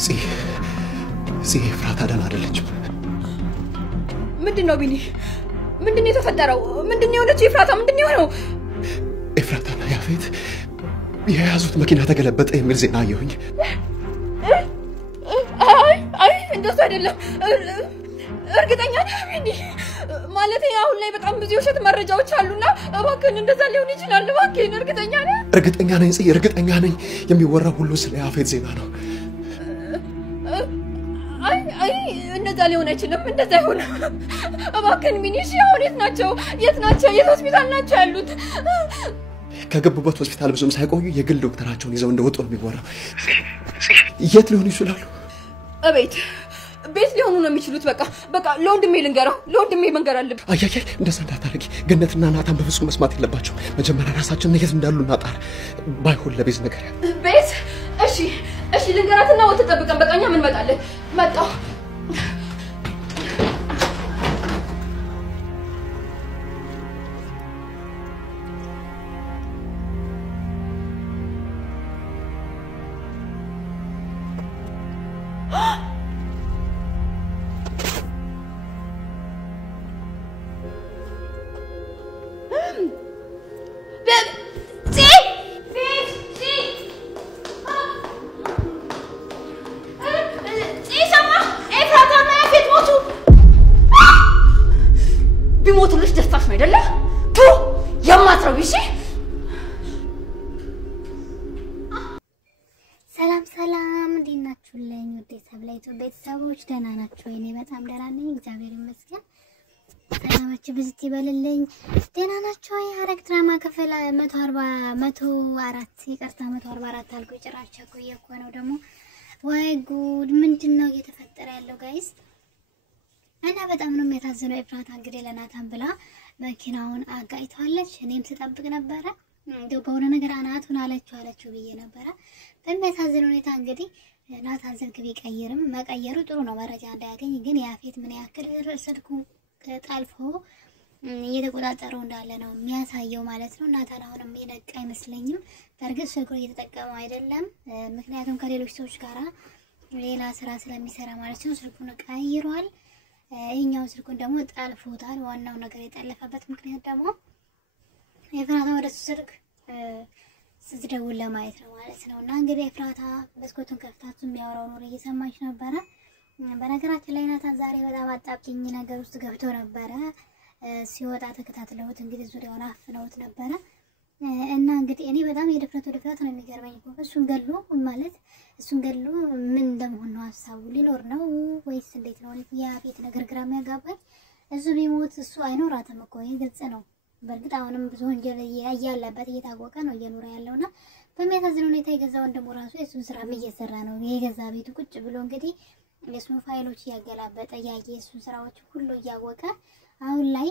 ሲ ኤፍራታ ደህና አይደለችም። ምንድነው ቢኒ? ምንድነው የተፈጠረው? ምንድነው የሆነችው ኤፍራታ? ምንድነው የሆነው? ኤፍራታና ያፌት የያዙት መኪና ተገለበጠ የሚል ዜና አየሁኝ። አይ እንደሱ አይደለም። እርግጠኛ ነኝ ቢኒ። ማለት አሁን ላይ በጣም ብዙ የውሸት መረጃዎች አሉና እባክህን እንደዛ ሊሆን ይችላል። እባክህን እርግጠኛ ነኝ? እርግጠኛ ነኝ ጽ እርግጠኛ ነኝ። የሚወራው ሁሉ ስለ ያፌት ዜና ነው። አይ እንደዛ ሊሆን አይችልም። እንደዛ ይሆን እባክህን ቢኒ። እሺ አሁን የት ናቸው? የት ሆስፒታል ናቸው ያሉት? ከገቡበት ሆስፒታል ብዙም ሳይቆዩ የግል ዶክተራቸውን ይዘው እንደወጡ ነው የሚወራው። የት ሊሆኑ ይችላሉ? ቤት ሊሆኑ ነው የሚችሉት። በቃ ለወንድሜ ልንገረው። ለወንድሜ መንገር አለብኝ። አያያይ እንደዛ እንዳታረጊ። ገነትና ናታን በፍጹም መስማት የለባቸው። መጀመሪያ ራሳችንን የት እንዳሉ እናጣራ። ባይሆን ለቤዝ ነገር ቤዝ እሺ ልንገራትና ወጥ ተጠብቀን በቃኛ ምን መጣለን መጣው ቢሞቱልሽ ደስታሽ ነው አይደለ? የማትረው እሺ። ሰላም እንዴት ናችሁልኝ? ውዴ ሰብላይቱ ቤተሰቦች ደህና ናችሁ? እኔ በጣም ደህና ነኝ እግዚአብሔር ይመስገን። ሰላማችሁ ብዝት ይበልልኝ። ደህና ናችሁ? የሐረግ ድራማ ክፍል 144 ይቅርታ 144 አልኩ። ጭራሽ ቸኩዬ እኮ ነው ደግሞ። ወይ ጉድ! ምንድነው እየተፈጠረ ያለው ጋይስ? እና በጣም ነው የሚያሳዝነው። ኤፍራታ እንግዲህ ለናታን ብላ መኪናውን አጋይቷለች። እኔም ስጠብቅ ነበረ እንደው በሆነ ነገር አናቱን አለችው ብዬ ነበረ። በሚያሳዝን ሁኔታ እንግዲህ ናታን ስልክ ቢቀይርም መቀየሩ ጥሩ ነው፣ መረጃ እንዳያገኝ። ግን ያፌት ምን ያክል ስልኩ ጠልፎ እየተቆጣጠረው እንዳለ ነው የሚያሳየው ማለት ነው። ናታን አሁንም የነቃ አይመስለኝም። በእርግጥ ስልኩን እየተጠቀመው አይደለም፣ ምክንያቱም ከሌሎች ሰዎች ጋራ ሌላ ስራ ስለሚሰራ ማለት ነው። ስልኩን ቀይሯል። ይሄኛው ስልኩን ደግሞ ጠልፎታል። ዋናው ነገር የጠለፈበት ምክንያት ደግሞ ኤፍራታ ወደ ስልክ ስትደውል ለማየት ነው ማለት ነው። እና እንግዲህ ኤፍራታ መስኮቱን ከፍታችሁ የሚያወራው ኖር እየሰማች ነበረ። በነገራችን ላይ ናታን ዛሬ በጣም አጣብቂኝ ነገር ውስጥ ገብቶ ነበረ። ሲወጣ ተከታትለውት እንግዲህ ዙሪያውን አፍነውት ነበረ። እና እንግዲህ እኔ በጣም የድፍረት ነው የሚገርመኝ እኮ እሱን ገሎ ምን እንደሆነ ነው ሐሳቡ ሊኖር ነው ወይስ እንዴት ነው? ያፌት ነገር ግራ የሚያጋባኝ እሱ ቢሞት እሱ አይኖራትም እኮ ይሄ ግልጽ ነው። በእርግጥ አሁንም ብዙ ወንጀል ያያለበት እየታወቀ ነው እየኖረ ያለውና በሚያሳዝን ሁኔታ የገዛ ወንድሙ ራሱ የሱን ስራ እየሰራ ነው። የገዛ ቤቱ ቁጭ ብሎ እንግዲህ የሱን ፋይሎች ያገላበጠ የሱን ስራዎች ሁሉ እያወቀ አሁን ላይ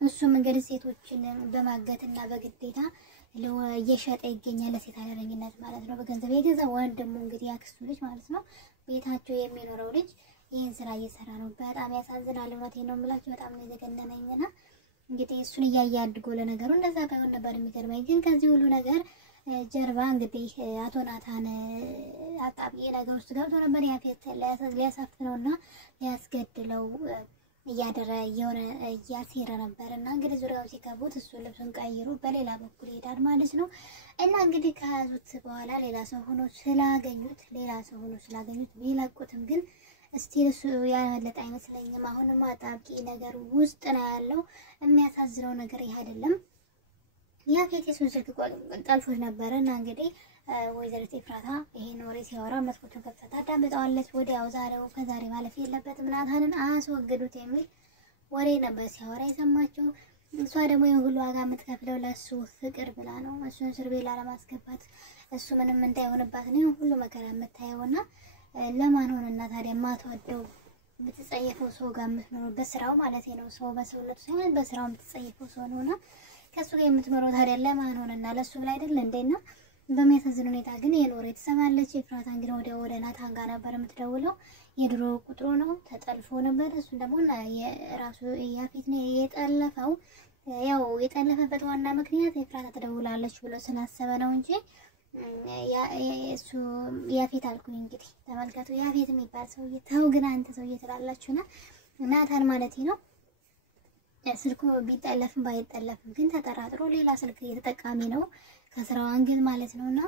እሱም እንግዲህ ሴቶችን በማገትና በግዴታ እየሸጠ ይገኛል። ለሴት አለኝነት ማለት ነው። በገንዘብ የገዛ ወንድሙ እንግዲህ ያክስቱ ልጅ ማለት ነው ቤታቸው የሚኖረው ልጅ ይሄን ስራ እየሰራ ነው። በጣም ያሳዝናል። እውነቴን ነው የምላችሁ በጣም ነው የዘገነነኝና እንግዲህ እሱን እያየ አድጎ ለነገሩ እንደዛ ባይሆን ነበር የሚገርመኝ። ግን ከዚህ ሁሉ ነገር ጀርባ እንግዲህ አቶ ናታን አጣብቂ ነገር ውስጥ ገብቶ ነበር። ያፌት ሊያሳፍነውና ሊያስገድለው እያሴረ ነበርና እንግዲህ ዙሪያው ሲከቡት እሱ ልብሱን ቀይሮ በሌላ በኩል ይሄዳል ማለት ነው። እና እንግዲህ ከያዙት በኋላ ሌላ ሰው ሆኖ ስላገኙት ቢለቁትም ግን እስቲል እሱ ያለቀ አይመስለኝም። አሁንም አጣብቂ ነገር ውስጥ ነው ያለው። የሚያሳዝነው ነገር ይሄ አይደለም። ያፌት የሱን ስልክ ጠልፎት ነበርና እንግዲህ ወይዘሪት ኤፍራታ ይሄን ወሬ ሲያወራ መስኮቱን ከፍታ ታዳምጠዋለች። ወዲያው ከዛሬ ማለፍ የለበትም ናታንን አስወግዱት የሚል ወሬ ነበር ሲያወራ የሰማችው። እሷ ደግሞ የሁሉ ዋጋ የምትከፍለው ለሱ ፍቅር ብላ ነው። እሱን እስር ቤት ላለማስገባት እሱ ምንም እንዳይሆንባት ነው ሁሉ መከራ የምታየውና ለማን ሆነና ታዲያ ማትወደው የምትጸየፈው ሰው ጋር የምትኖረው በስራው ማለት ነው። ሰው በሰውነቱ ሳይሆን በስራው የምትጸየፈው ሰው ነውና ከሱ ጋር የምትኖረው ታዲያ ለማን ሆነና ለሱ ብላ አይደል እንዴና? በሚያሳዝን ሁኔታ ግን የኖረ ተሰማለች። ኤፍራታ እንግዲህ ወደ ናታን ጋር ነበር የምትደውለው። የድሮ ቁጥሩ ነው ተጠልፎ ነበር። እሱን ደግሞ የራሱ ያፌት ነው የጠለፈው። ያው የጠለፈበት ዋና ምክንያት ኤፍራታ ተደውላለች ብሎ ስላሰበ ነው እንጂ እሱ ያፌት አልኩኝ እንግዲህ ተመልከቱ ያፌት የሚባል ሰውዬ ተው ግን አንተ ሰውዬ ትላላችሁና ናታን ማለት ነው ስልኩ ቢጠለፍም ባይጠለፍም ግን ተጠራጥሮ ሌላ ስልክ እየተጠቃሚ ነው ከስራው አንግል ማለት ነውና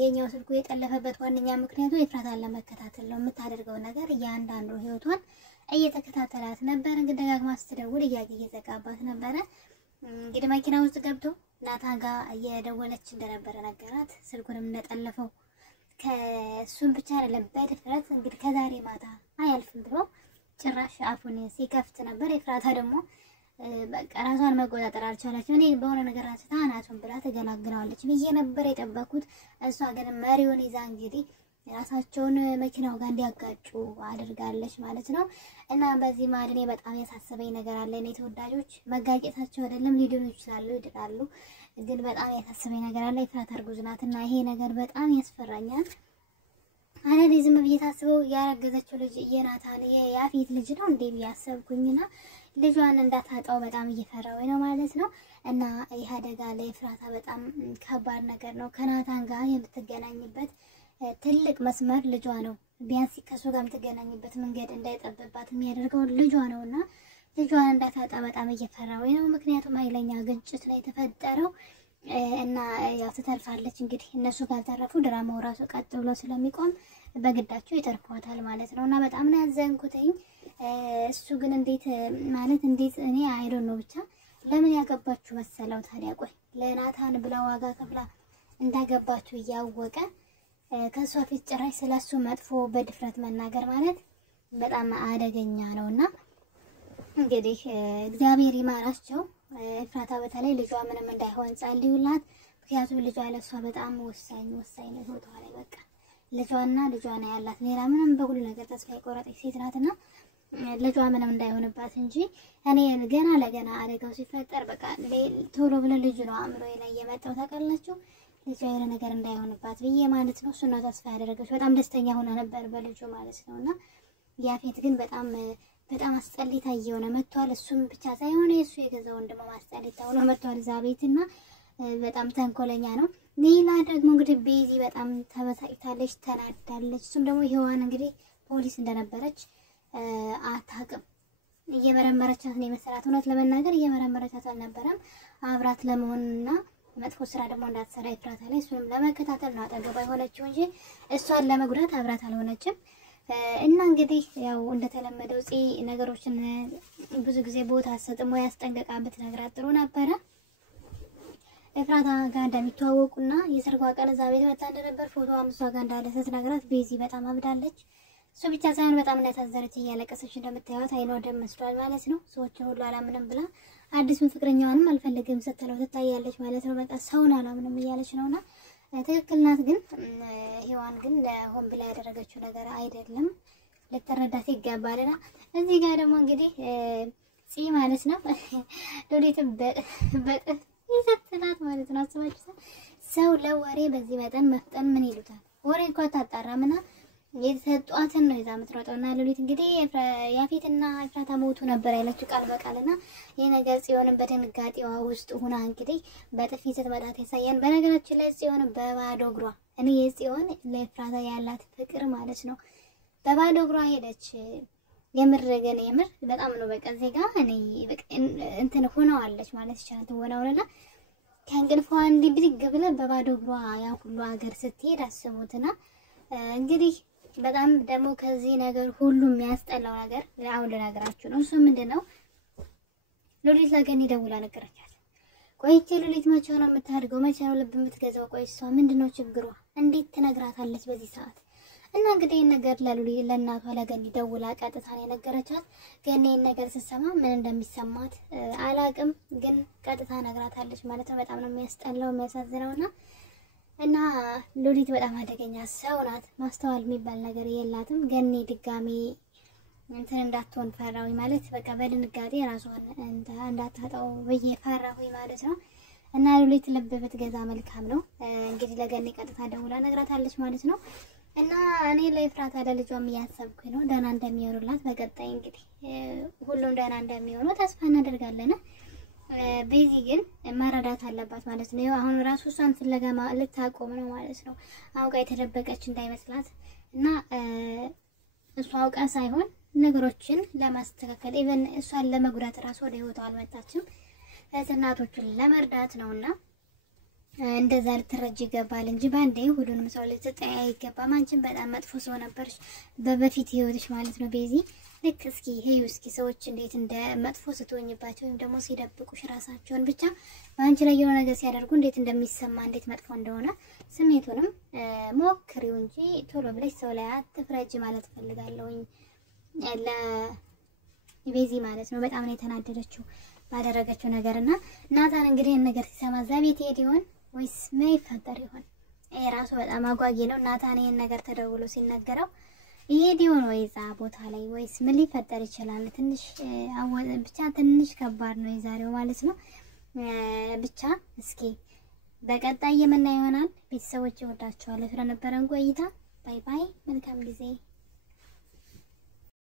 የኛው ስልኩ የጠለፈበት ዋነኛ ምክንያቱ ኤፍራታን ለመከታተል ነው የምታደርገው ነገር እያንዳንዱ ህይወቷን እየተከታተላት ነበር እንግዲህ ደጋግማ ስትደውል እየዘጋባት ነበር እንግዲህ መኪና ውስጥ ገብቶ ናታን ጋር እየደወለች እንደነበረ ነገራት ስልኩንም እንደጠለፈው ከሱም ብቻ አይደለም በድፍረት እንግዲህ ከዛሬ ማታ አያልፍም ብሎ ጭራሽ አፉን ሲከፍት ነበር ኤፍራታ ደግሞ በቃ ራሷን መቆጣጠር አልቻለችም እኔ በሆነ ነገር አንስታ ናቱን ብላ ተገላግለዋለች ብዬ ነበር የጠበኩት እሷ ግን መሪውን ይዛ እንግዲህ ራሳቸውን መኪናው ጋር እንዲያጋጩ አድርጋለች ማለት ነው እና በዚህ ማድኔ በጣም ያሳሰበኝ ነገር አለ እኔ ተወዳጆች መጋጨታቸው አይደለም ሊድኑ ይችላሉ ይድራሉ ግን በጣም ያሳሰበኝ ነገር አለ ኤፍራታ እርጉዝ ናትና ይሄ ነገር በጣም ያስፈራኛል አለኔ ዝም ብዬ ታስበው ያረገዘችው ልጅ የናታን የያፌት ልጅ ነው እንዴ ያሰብኩኝና ልጇን እንዳታጣው በጣም እየፈራው ነው ማለት ነው እና ይሄ አደጋ ለኤፍራታ በጣም ከባድ ነገር ነው ከናታን ጋር የምትገናኝበት ትልቅ መስመር ልጇ ነው ቢያንስ ከሱ ጋር የምትገናኝበት መንገድ እንዳይጠብባት የሚያደርገው ልጇ ነውና ልጇን እንዳታጣ በጣም እየፈራው ነው ምክንያቱም ኃይለኛ ግጭት ነው የተፈጠረው እና ያው ተተርፋለች እንግዲህ እነሱ ካልተረፉ ድራማው ራሱ ቀጥ ብሎ ስለሚቆም በግዳቸው ይተርፏታል ማለት ነውና በጣም ነው ያዘንኩትኝ እሱ ግን እንዴት ማለት እንዴት እኔ አይዶን ነው ብቻ ለምን ያገባችሁ መሰለው ታዲያ ቆይ ለናታን ብላ ዋጋ ከፍላ እንዳገባችሁ ያወቀ ከሷ ፊት ጭራሽ ስለሱ መጥፎ በድፍረት መናገር ማለት በጣም አደገኛ ነውና እንግዲህ እግዚአብሔር ይማራቸው ኤፍራታ በተለይ ልጇ ምንም እንዳይሆን ጸልዩላት ምክንያቱም ልጇ ለሷ በጣም ወሳኝ ነው ህይወቷ ላይ በቃ ልጇና ልጇ ነው ያላት ሌላ ምንም በሁሉ ነገር ተስፋ የቆረጠች ሴት ናትና ልጇ ምንም እንዳይሆንባት እንጂ እኔ ገና ለገና አደጋው ሲፈጠር በቃ ቶሎ ብለ ልጅ ነው አእምሮዬ ላይ የመጣው ታውቃላችሁ ልጇ የሆነ ነገር እንዳይሆንባት ብዬ ማለት ነው እሱና ተስፋ ያደረገች በጣም ደስተኛ ሆና ነበር በልጁ ማለት ነውና ያፌት ግን በጣም አስጠሊታ እየሆነ መጥቷል እሱም ብቻ ሳይሆን እሱ የገዛ ወንድሙ ማስጠሊታ ሆኖ መጥቷል ዛቤትና በጣም ተንኮለኛ ነው ሌላ ደግሞ እንግዲህ ቤዚ በጣም ተበሳጭታለች ተናዳለች እሱም ደግሞ ሔዋን እንግዲህ ፖሊስ እንደነበረች አታውቅም እየመረመረቻት ነው መሰራት እውነት ለመናገር እየመረመረቻት አልነበረም አብራት ለመሆንና መጥፎ ስራ ደግሞ እንዳትሰራ ኤፍራታ ላይ እሱንም ለመከታተል ነው አጠገባ የሆነችው እንጂ እሷን ለመጉዳት አብራት አልሆነችም እና እንግዲህ ያው እንደተለመደው ነገሮችን ብዙ ጊዜ ቦታ ሰጥሞ ያስጠንቀቃበት ነገራት ጥሩ ነበር ኤፍራታ ጋር እንደሚተዋወቁና የሰርጓ ቀን እዛ ቤት መጣ እንደነበር ፎቶ አምሷ ጋር እንዳለ ስትነግራት ቤዚ በጣም አብዳለች እሱ ብቻ ሳይሆን በጣም እናታዘረች እያለቀሰች እንደምታዩት አይኗ ደም መስሏል ማለት ነው ሰዎችን ሁሉ አላምንም ብላ አዲሱን ፍቅረኛዋንም አልፈልግም ስትለው ትታያለች ማለት ነው በቃ ሰውን አላምንም እያለች ነውና ትክክል ናት ግን ሔዋን ግን ለሆን ብላ ያደረገችው ነገር አይደለም ለተረዳት ይገባልና እዚህ ጋር ደግሞ እንግዲህ ማለት ነው ሎሊትም በጥፍ ይዘትናት ማለት ነው አስባችሁ ሰው ለወሬ በዚህ መጠን መፍጠን ምን ይሉታል ወሬ እንኳን ታጣራምና የተሰጧትን ነው ይዛ ምትሮጠውና ሎሊት እንግዲህ ያፌትና ኤፍራታ ሞቱ ነበር ያለችው ቃል በቃልና ይሄ ነገር ጽዮንን በድንጋጤዋ ውስጥ ሆና እንግዲህ በጥፊ ስትመታት ያሳየን በነገራችን ላይ ጽዮን በባዶ እግሯ እኔ የጽዮን ለኤፍራታ ያላት ፍቅር ማለት ነው በባዶ እግሯ ሄደች የምር በጣም ነው በቃ እዚህ ጋር እኔ በቃ እንትን ሆነዋለች ማለት ይችላል ሆነውና ከእንቅልፏ እንዲህ ብድግ ብለ በባዶ እግሯ ያ ሁሉ ሀገር ስትሄድ አስቡትና እንግዲህ በጣም ደግሞ ከዚህ ነገር ሁሉ የሚያስጠላው ነገር አሁን ልነግራችሁ ነው እሱ ምንድነው ሎሊት ለገኒ ደውላ ነገረቻት ቆይቼ ሎሊት መቼ ነው የምታድገው መቼ ነው ልብ የምትገዛው ቆይሷ ምንድነው ችግሯ እንዴት ትነግራታለች በዚህ ሰዓት እና እንግዲህ ነገር ለሎሊት ለእናቷ ለገኒ ደውላ ቀጥታ ነው ነገረቻት ገኒ ነገር ስትሰማ ምን እንደሚሰማት አላቅም ግን ቀጥታ ነግራታለች ማለት ነው በጣም ነው የሚያስጠላው የሚያሳዝነውና እና ሎሊት በጣም አደገኛ ሰው ናት ማስተዋል የሚባል ነገር የላትም ገኒ ድጋሚ እንትን እንዳትሆን ፈራዊ ማለት በቃ በድንጋጤ ራሷን እንዳታጣው በየፈራሁኝ ማለት ነው እና ሎሊት ልብ ብትገዛ መልካም ነው እንግዲህ ለገኒ ቀጥታ ደውላ ነግራታለች ማለት ነው እና እኔ ለኤፍራታ ለልጇም እያሰብኩኝ ነው ደህና እንደሚሆኑላት በቀጣይ እንግዲህ ሁሉም ደህና እንደሚሆኑ ተስፋ እናደርጋለን ቤዚ ግን መረዳት አለባት ማለት ነው። አሁን ራሱ እሷን ፍለጋ ልታቆም ነው ማለት ነው። አውቃ የተደበቀች እንዳይመስላት እና እሷ አውቃ ሳይሆን ነገሮችን ለማስተካከል ኢቨን እሷን ለመጉዳት ራሱ ወደ ህይወቷ አልመጣችም። እናቶችን ለመርዳት ነውና እንደዛ ልትረጅ ይገባል እንጂ ባንዴ ሁሉንም ሰው ልትጠያ አይገባም። አንቺም በጣም መጥፎ ሰው ነበርሽ በበፊት ህይወትሽ ማለት ነው ቤዚ። ልክ እስኪ ሄዩ እስኪ ሰዎች እንዴት እንደ መጥፎ ስትሆኝባቸው ወይም ደግሞ ሲደብቁሽ ራሳቸውን ብቻ ባንቺ ላይ የሆነ ነገር ሲያደርጉ እንዴት እንደሚሰማ እንዴት መጥፎ እንደሆነ ስሜቱንም ሞክሪው እንጂ ቶሎ ብለሽ ሰው ላይ አትፍረጂ ማለት ፈልጋለሁኝ ለቤዚ ማለት ነው። በጣም ነው የተናደደችው ባደረገችው ነገርና ናታን እንግዲህ ይሄን ነገር ሲሰማ ዘቤት ሄድ ይሆን ወይስ ምን ይፈጠር ይሆን? ራሱ በጣም አጓጊ ነው። ናታን ይሄን ነገር ተደውሎ ሲነገረው ይሄድ ይሆን ወይዛ ቦታ ላይ ወይስ ምን ሊፈጠር ይችላል? ትንሽ ብቻ ትንሽ ከባድ ነው የዛሬው ማለት ነው። ብቻ እስኪ በቀጣይ የምናየው ይሆናል። ቤተሰቦች እወዳችኋለሁ። ስለነበረን ቆይታ ባይ ባይ። መልካም ጊዜ